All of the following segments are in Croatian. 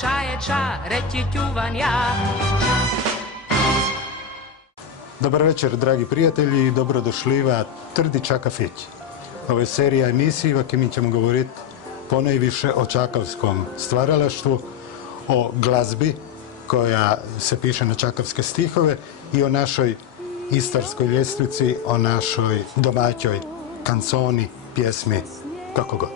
ča je ča, reći ću vam ja. Dobar večer, dragi prijatelji, i dobrodošliva Trdi Čakafeć. Ovo je serija emisiji, v mi ćemo govoriti ponajviše o čakavskom stvaralaštvu, o glazbi koja se piše na čakavske stihove i o našoj istarskoj ljestvici, o našoj domaćoj kanconi, pjesmi, kako god.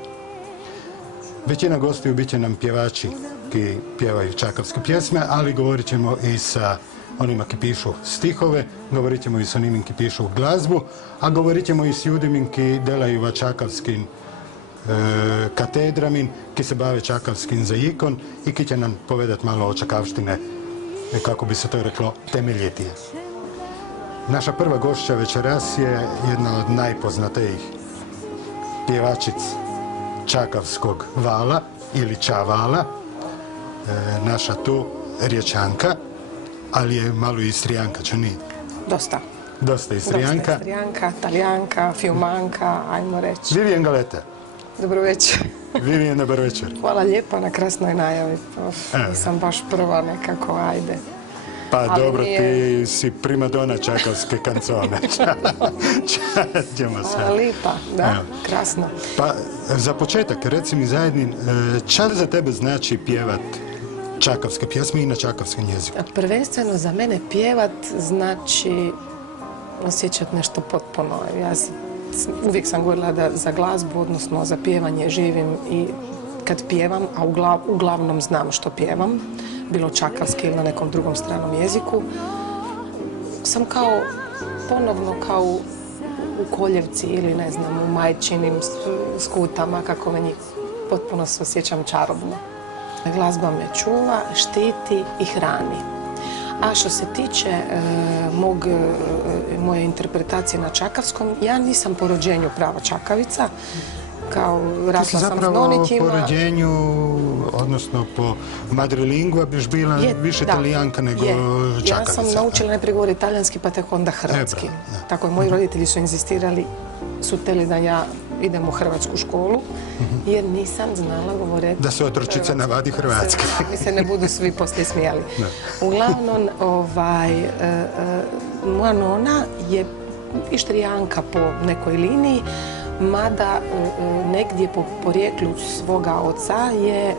Većina gostiju bit će nam pjevači ki pjevaju čakavske pjesme, ali govorit ćemo i sa onima ki pišu stihove, govorit ćemo i s onima ki pišu glazbu, a govorit ćemo i s ljudima ki delaju va čakavskim katedramin, ki se bave čakavskim zajikon i ki će nam povedat malo o čakavštine, kako bi se to reklo, temeljitije. Naša prva gošća večeras je jedna od najpoznatijih pjevačic čakavskog vala ili čavala, naša tu Riječanka, ali je malo istrijanka, čo nije? Dosta. Dosta istrijanka. Dosta istrijanka, talijanka, filmanka, ajmo reći. Vivian Galeta. Dobro večer. Vivian, dobar večer. Hvala lijepo na krasnoj najavi. Nisam baš prva nekako, ajde. Pa ali dobro, nije... ti si primadona čakavske kancone. Ćemo sve. Lipa, da, krasno. Pa za početak, reci mi zajednin, čar za tebe znači pjevat čakavske pjesme i na čakavskom jeziku? Prvenstveno za mene pjevat znači osjećat nešto potpuno. Ja uvijek sam govorila da za glazbu, odnosno za pjevanje živim i kad pjevam, a uglavnom znam što pjevam, bilo čakavski ili na nekom drugom stranom jeziku, sam kao ponovno kao u koljevci ili ne znam, u majčinim skutama, kako meni potpuno se osjećam čarobno. Glazba me čuva, štiti i hrani. A što se tiče moje interpretacije na čakavskom, ja nisam po rođenju prava čakavica, kao rasla sam s nonitima. Ti si zapravo po rođenju, odnosno po madrelingua, biš bila više Italijanka nego čakavica. Ja sam naučila najprije govoriti talijanski, pa tek onda hrvatski. Tako je, moji roditelji su inzistirali, su htjeli da ja idem u hrvatsku školu, jer nisam znala govoriti da se otročice navadi hrvatski. Mi se ne budu svi poslije smijali. Uglavnom, moja nona je Ištrijanka po nekoj liniji, mada negdje po porijeklu svoga oca je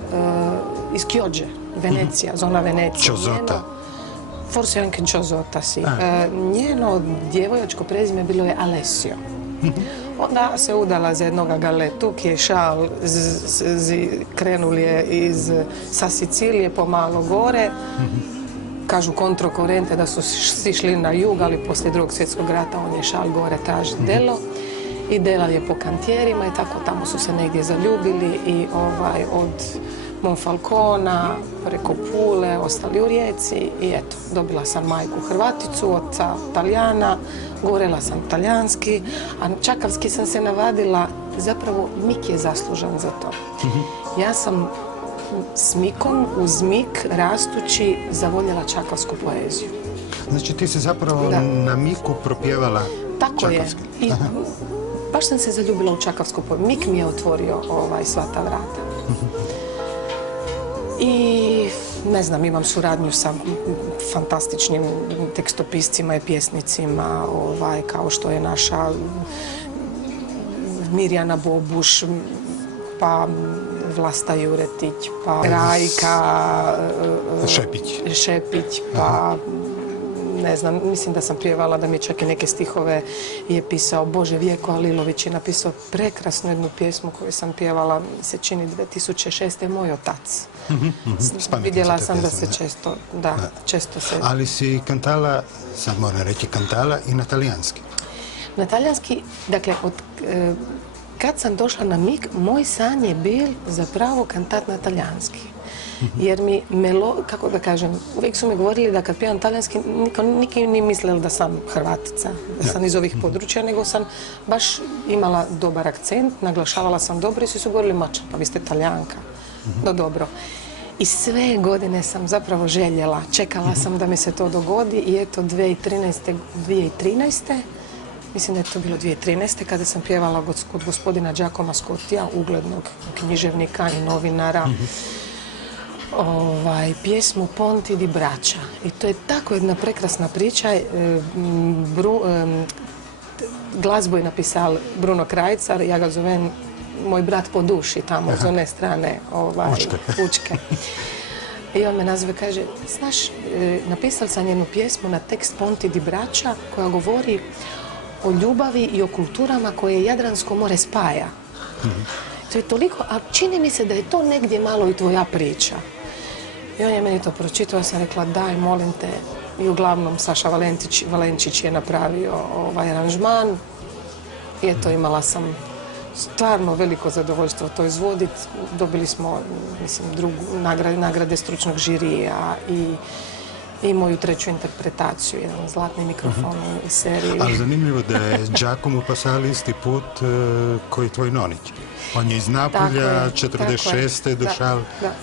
iz Chiogge, Venecija, zona Venecija. Čozota. Forse anche Čozota, si. Njeno djevojačko prezime bilo je Alessio. Onda se udala za jednoga Galetu, ki je šal, krenuli je sa Sicilije pomalo gore. Kažu kontrokorente da su sišli na jug, ali poslije Drugog svjetskog rata on je šal gore tražiti delo. I delal je po kantjerima i tako tamo su se negdje zaljubili i od Monfalcona preko Pule ostali u Rijeci i eto, dobila sam majku Hrvaticu, oca Talijana, govorila sam talijanski, a čakavski sam se navadila, zapravo Mik je zaslužan za to. Ja sam s Mikom uz Mik rastući zavoljela čakavsku poeziju. Znači ti si zapravo na Miku propjevala čakavski? Tako je. Baš sam se zaljubila u čakavsku poeziju. Mik mi je otvorio sva ta vrata. I ne znam, imam suradnju sa fantastičnim tekstopiscima i pjesnicima, kao što je naša Mirjana Bobuš, pa Vlasta Juretić, pa Rajka Šepić, pa ne znam, mislim da sam pjevala, da mi je čak i neke stihove je pisao Bože Vjeko Alilović, je napisao prekrasnu jednu pjesmu koju sam pjevala, se čini 2006. Moj otac. Vidjela sam da se često se... Ali si kantala, sad moram reći kantala, i na talijanski. Na talijanski, dakle, kad sam došla na Mik, moj san je bil zapravo kantat na talijanski. Jer mi kako da kažem, uvijek su mi govorili da kad pjevam talijanski, niko nije mislil da sam Hrvatica, da sam iz ovih područja, nego sam baš imala dobar akcent, naglašavala sam dobro i svi su govorili, mača, pa vi ste Talijanka. No dobro. I sve godine sam zapravo željela, čekala sam da mi se to dogodi i eto 2013. Mislim da je to bilo 2013. kada sam pjevala kod gospodina Giacomo Scottija, uglednog književnika i novinara. Pjesmu Ponti di Braccia. I to je tako jedna prekrasna priča. Glazbu je napisal Bruno Krajcar, ja ga zovem moj brat po duši tamo s one strane Učke. I on me nazve, kaže, znaš, napisal sam jednu pjesmu na tekst Ponti di Braccia koja govori o ljubavi i o kulturama koje Jadransko more spaja. To je toliko, a čini mi se da je to negdje malo i tvoja priča. I on je meni to pročitao, ja sam rekla, daj, molim te. I uglavnom Saša Valenčić je napravio aranžman. I eto, imala sam stvarno veliko zadovoljstvo to izvoditi. Dobili smo, mislim, nagrade stručnog žirija i moju treću interpretaciju, jedan zlatni mikrofon u seriji. Ali zanimljivo da je Giacomo pasali isti put koji tvoj nonić. On je iz Napulja, 46. došao.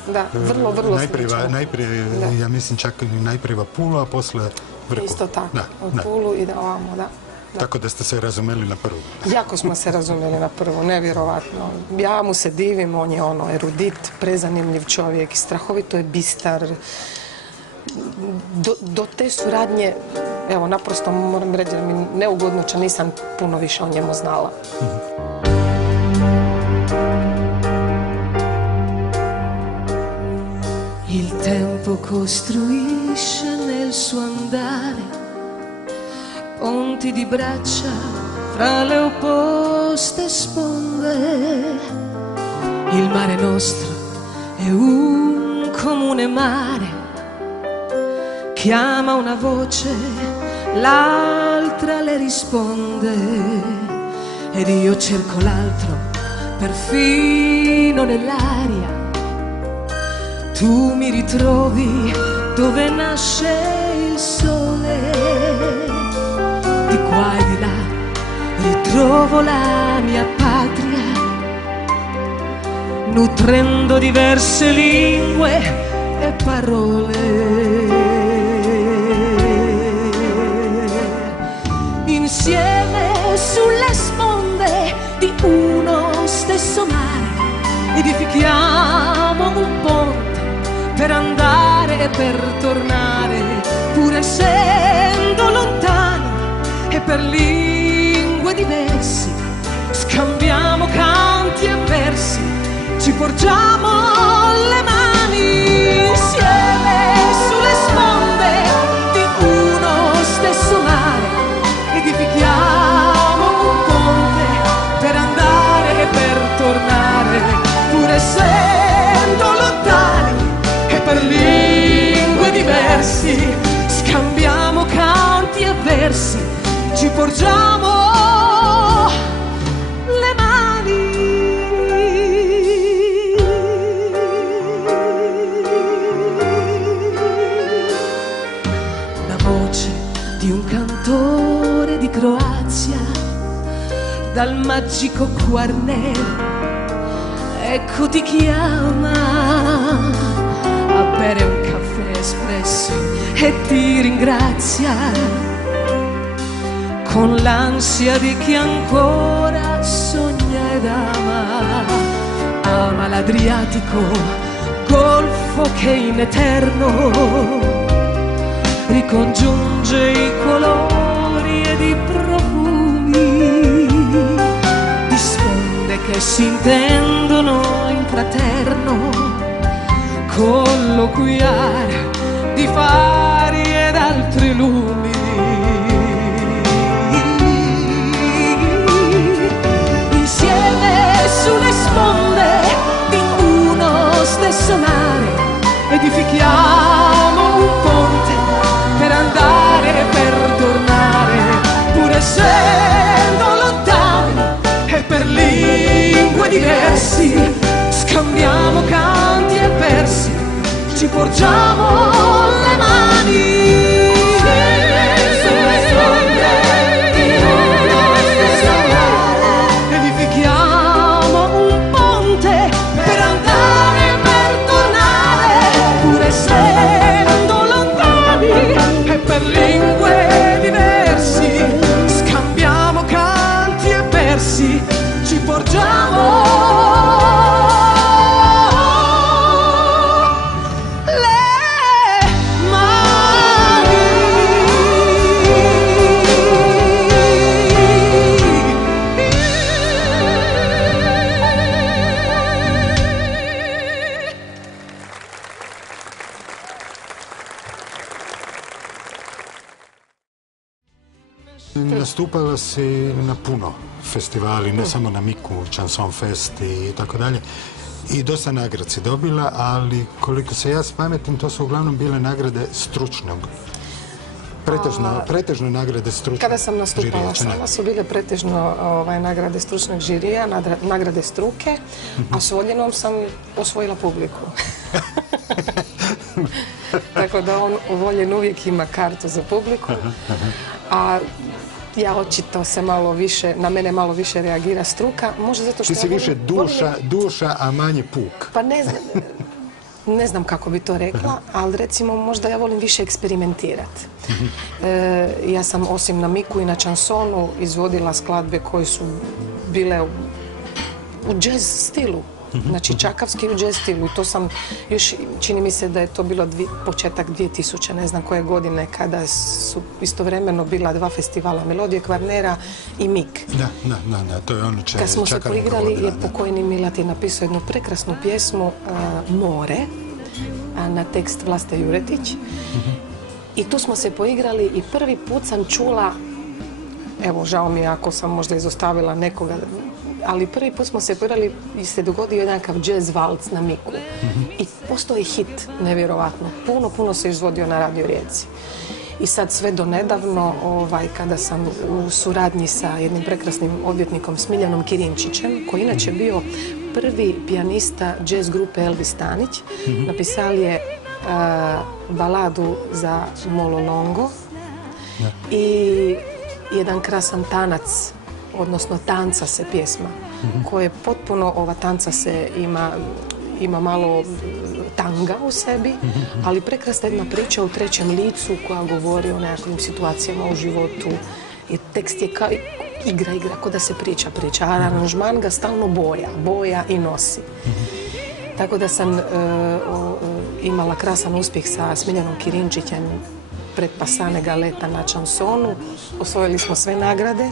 Da, vrlo slično. Najprije, ja mislim, čak najprije u Pulu, a posle Vrku. Isto tako, u Pulu i da ovamo, da. Tako da ste se razumeli na prvu. Jako smo se razumjeli na prvu, nevjerovatno. Ja mu se divim, on je erudit, prezanimljiv čovjek, strahovito je bistar. Do te suradnje, evo, naprosto moram reći da mi neugodno, če nisam puno više o njemu znala. Il tempo costruisce nel suo andare ponti di braccia fra le opposte sponde. Il mare nostro è un comune mare, chiama una voce, l'altra le risponde, ed io cerco l'altro perfino nell'aria. Tu mi ritrovi dove nasce il sole, di qua e di là ritrovo la mia patria, nutrendo diverse lingue e parole. Insieme sulle sponde di uno stesso mare edifichiamo un ponte per andare e per tornare, pur essendo lontani e per lingue diverse. Scambiamo canti e versi, ci porgiamo le mani insieme sulle sponde di uno stesso mare. Edifichiamo un ponte per andare e per tornare, pur essendo lontani e per lingue diversi. Scambiamo canti e versi, ci porgiamo le mani. La voce di un cantore di Croazia dal magico Quarnero ecco ti chiama a bere un caffè espresso e ti ringrazia con l'ansia di chi ancora sogna ed ama l'Adriatico, golfo che in eterno ricongiunge i colori ed i profumi di sponde che si intendono in fraterno, colloquiare di fari ed altri lumi. Insieme sulle sponde di uno stesso mare edifichiamo un ponte per andare e per tornare, pur essendo lontani e per lingue diversi. Scambiamo canti e versi, ci porgiamo le mani. Edifichiamo un ponte per andare e per tornare, pur essendo lontani e per lingue diversi. Scambiamo canti e versi, ci porgiamo Nastupala si na puno festivali, ne samo na Miku, Chanson Fest i tako dalje. I dosta nagrad si dobila, ali koliko se ja spametim, to su uglavnom bile nagrade stručnog. Pretežno nagrade stručnog žirija. Kada sam nastupala sama su bile pretežno nagrade stručnog žirija, nagrade struke, a s Voljenom sam osvojila publiku. Tako da Voljen uvijek ima kartu za publiku, a ja očito se malo više, na mene malo više reagira struka, možda zato što... Ti si više duša, a manje puk. Pa ne znam kako bi to rekla, ali recimo možda ja volim više eksperimentirati. Ja sam osim na Miku i na Chansonu izvodila skladbe koje su bile u jazz stilu. Znači čakavski u jazz stilu. I to sam još, čini mi se da je to bilo početak 2000, ne znam koje godine, kada su istovremeno bila dva festivala Melodije Kvarnera i Mik. Da, to je ono kad smo se poigrali je pokojni Milat je napisao jednu prekrasnu pjesmu More, na tekst Vlaste Juretić. I tu smo se poigrali i prvi put sam čula, evo žao mi je ako sam možda izostavila nekoga, ali prvi put smo se poigrali i se dogodio jednakav jazz valc na Miku. I postoji hit, nevjerovatno. Puno se izvodio na Radio Rijeci. I sad sve do nedavno, kada sam u suradnji sa jednim prekrasnim odvjetnikom Smiljanom Kirinčićem, koji inače bio prvi pijanista jazz grupe Elvis Stanić, napisali je baladu za Mololongo i jedan krasan tanac, odnosno tanca se pjesma, koje potpuno, ova tanca se ima malo tanga u sebi, ali prekrasna jedna priča u trećem licu koja govori o nekakvim situacijama u životu. I tekst je kao igra, kao da se priča, a aranžman ga stalno boja i nosi. Tako da sam imala krasan uspjeh sa Smiljanom Kirinčićem pred Pasane Galeta na Chansonu. Osvojili smo sve nagrade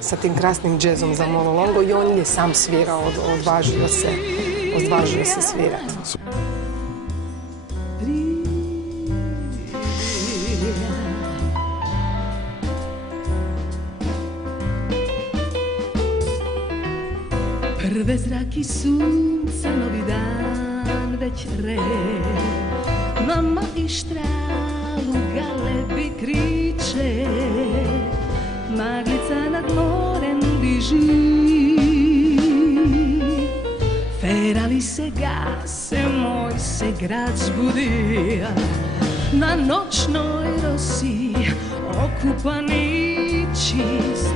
sa tim krasnim džezom za Mololongo i on je sam svirao, odvažio se svirati. Prve zraki sunca, novi dan već re, mama i štralu galebi kriče, maglica nad morem diži, ferali se gase, moj se grad zbudi, na noćnoj rosi okupan i čist,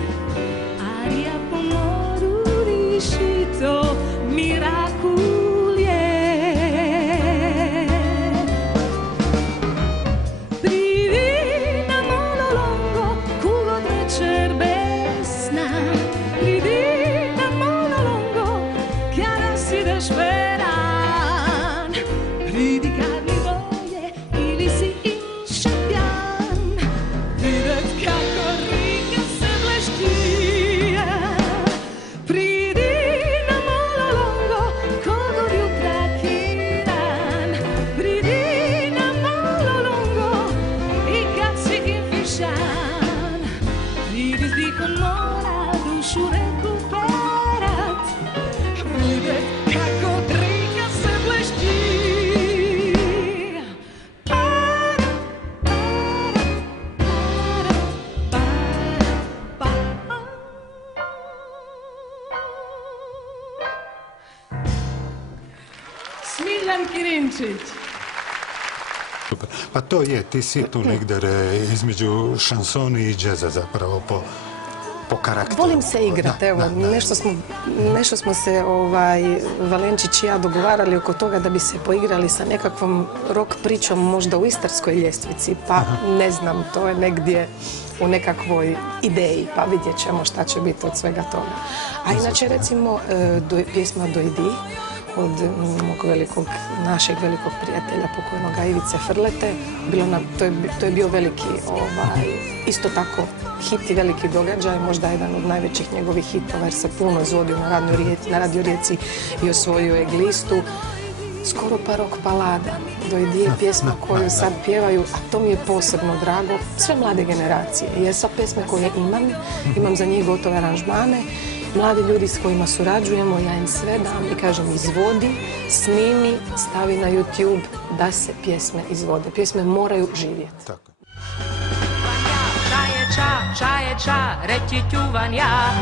arija po moru riši to mirakul je. Pridi na Mololongo, kugod večer bez sna, pridi na Mololongo, kada si dešperan, pridi kad mi volje ili si inša pjan, videt kako rika se blešti. Smiljan Kirinčić. Super. Pa to je, ti si tu negdje između šansoni i džeza zapravo po karakteru. Volim se igrati, evo, nešto smo se Valenčić i ja dogovarali oko toga da bi se poigrali sa nekakvom rock pričom možda u istarskoj ljestvici, pa ne znam, to je negdje u nekakvoj ideji, pa vidjet ćemo šta će biti od svega toga. A inače, recimo, pjesma Dojdi od našeg velikog prijatelja, pokojnog Ivice Frlete, to je bio veliki, isto tako, hit i veliki događaj, možda jedan od najvećih njegovih hitova jer se puno izvodio na Radio Rijeci i osvojio je Glistu. skoro pa rock balada, do dvije pjesma koju sad pjevaju, a to mi je posebno drago, sve mlade generacije, jer sva pjesme koje imam za njih gotove aranžmane, mladi ljudi s kojima surađujemo, ja im sve dam i kažem izvodi, snimi, stavi na YouTube da se pjesme izvode. Pjesme moraju živjeti. Tako. Čaje ča, reći ću vam ja.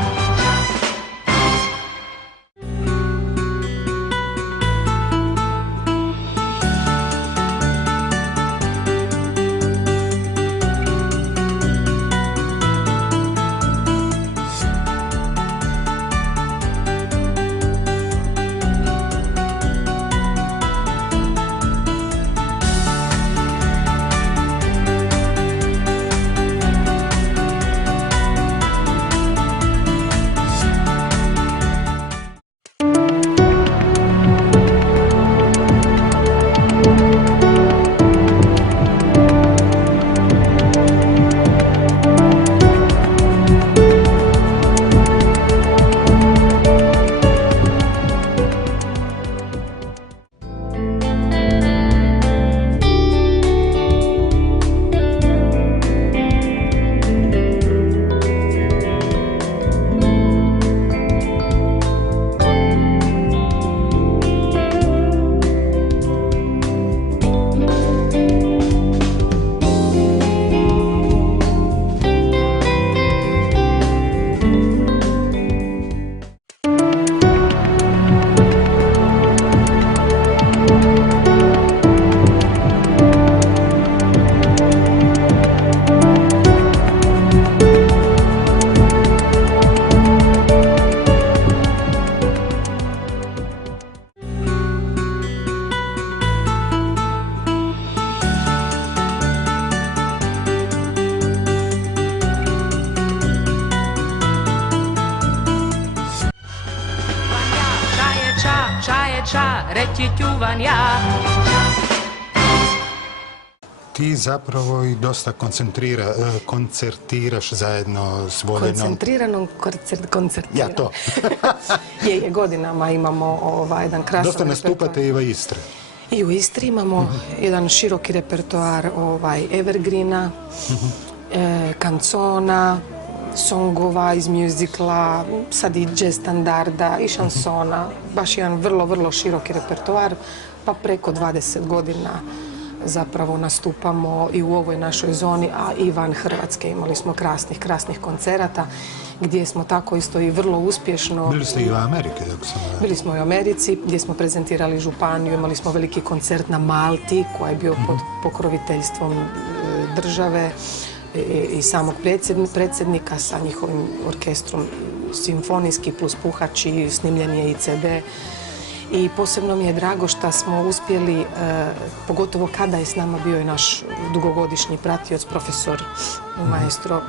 Čaje ča, reći ću vam ja. Ti zapravo i dosta koncertiraš zajedno s Voljenom. Koncentrirano koncertiram. Ja, to. je, godinama imamo jedan krasan Dosta nastupate i u Istri. I u Istri imamo jedan široki repertoar evergreena, kancona, songova iz mjuzikla, sad i jazz standarda i šansona. Baš jedan vrlo, vrlo široki repertoar, pa preko 20 godina zapravo nastupamo i u ovoj našoj zoni, a i van Hrvatske. Imali smo krasnih koncerata gdje smo tako isto i vrlo uspješno... Bili ste i u Americi, dok sam... Bili smo i u Americi gdje smo prezentirali županiju, imali smo veliki koncert na Malti koji je bio pod pokroviteljstvom države i samog predsjednika sa njihovim orkestrom simfonijski plus puhači, snimljen je i CD. I posebno mi je drago što smo uspjeli, pogotovo kada je s nama bio i naš dugogodišnji pratioc, profesor, maestro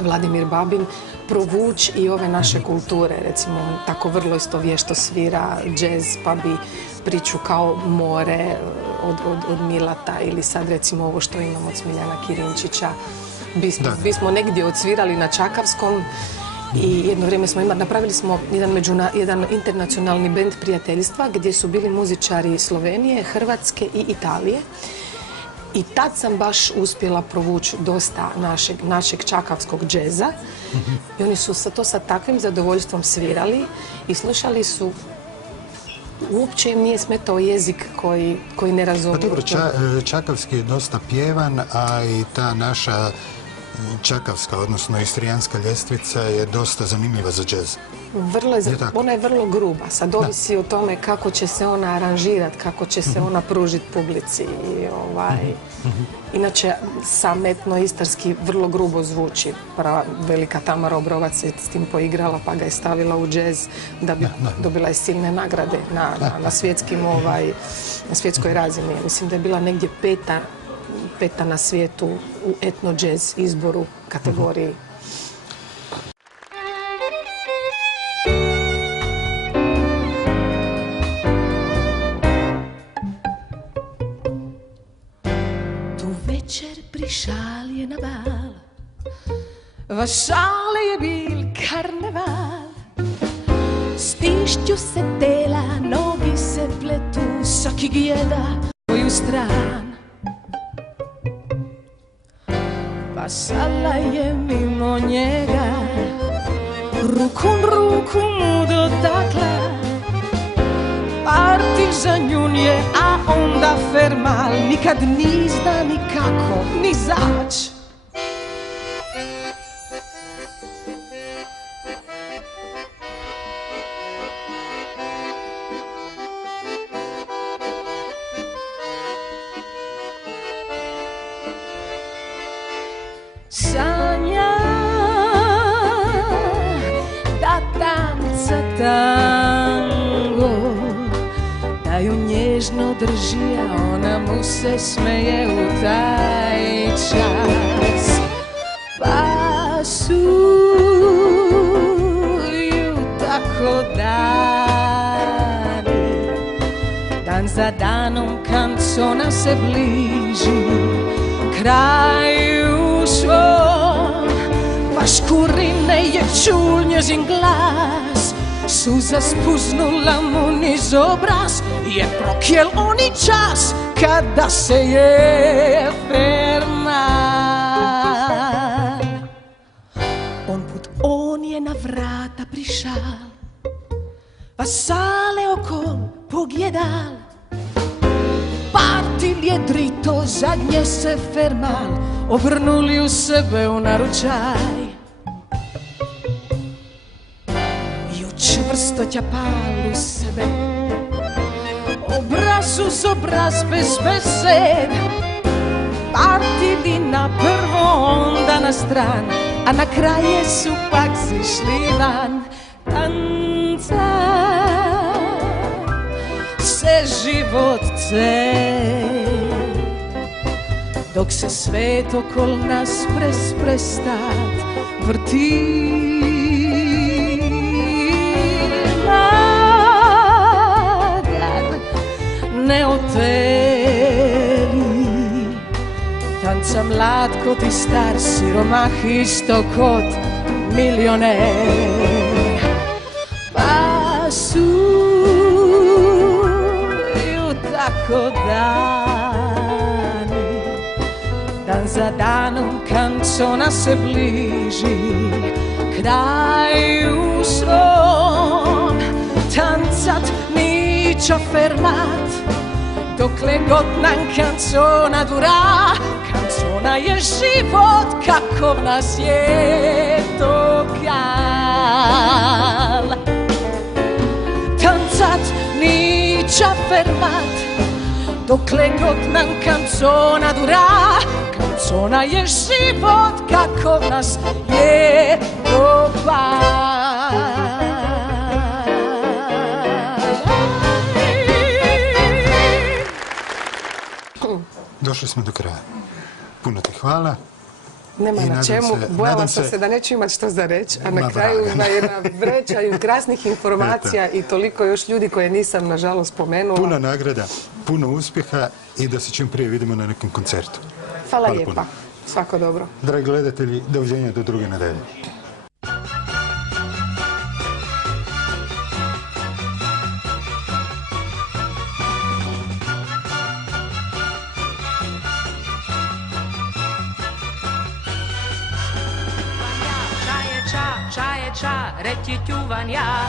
Vladimir Babin, provući i ove naše kulture. Recimo, tako vrlo isto vješto svira džez, pa bi priču kao more od Milata ili sad recimo ovo što imamo od Smiljana Kirinčića. Bismo negdje odsvirali na Čakavskom i jedno vrijeme smo napravili smo jedan internacionalni bend prijateljstva gdje su bili muzičari Slovenije, Hrvatske i Italije. I tad sam baš uspjela provući dosta našeg čakavskog džeza. I oni su to sa takvim zadovoljstvom svirali i slušali su. Uopće im nije smetao jezik koji ne razumiju. Pa dobro, čakavski je dosta pjevan, a i ta naša čakavska, odnosno istrijanska ljestvica je dosta zanimljiva za džez. Ona je vrlo gruba. Sad ovisi o tome kako će se ona aranžirati, kako će se ona pružiti publici. Inače, sam etno-istarski vrlo grubo zvuči. Velika Tamara Obrovac se s tim poigrala pa ga je stavila u džez da bi dobila i silne nagrade na svjetskoj razini. Mislim da je bila negdje peta na svijetu u etno-džez izboru kategoriji. Večer prišal je na bal, v šali je bil karneval. S tišču se dela, nogi se pletu, svaki gleda moju stran. Pa sala je mimo njega, ruku mu dotakla. Partizan jun je, a onda fermal, nikad ni zna ni kako, ni zać. Sanja da tanca tango, da ju nježno drži, a ona mu se smeje u taj čas. Pa su ju tako dani, dan za danom kancona se bliži kraju svom. Paškurine je čul njezin glas, suza spuznula mu niz obraz, je prokjel oni čas kada se je fermal. On put on je na vrata prišal, pa sale okol pogledal. Partil je drito, zadnje se fermal, obrnuli u sebe u naručaj. I čvrsto ćapal u sebe, obraz uz obraz bez besed. Partili na prvo, onda na stran, a na kraje su pak zišli van. Tanca se život cel, dok se svet okol nas prestat vrti. Mladar ne oteli, tanca mlad kot i star, siromah isto kot milioner. Pa su tako dani, dan za danom kancona se bliži kraju svom. Tancat ničo fermat, dokle god nam kancona dura. Kancona je život, kakov nas je dokal. Tancat ničo fermat, dokle god nam kancona dura. Kancona je život, kakov nas je dokal. Došli smo do kraja. Puno ti hvala. Nema na čemu, bojala sam se da neću imati što za reći, a na kraju ima jedna vreća krasnih informacija i toliko još ljudi koje nisam nažalost spomenula. Puno nagrada, puno uspjeha i da se čim prije vidimo na nekom koncertu. Hvala lijepa, svako dobro. Dragi gledatelji, doviđenja do druge nedelje. Ča je ča, reći ću vam ja.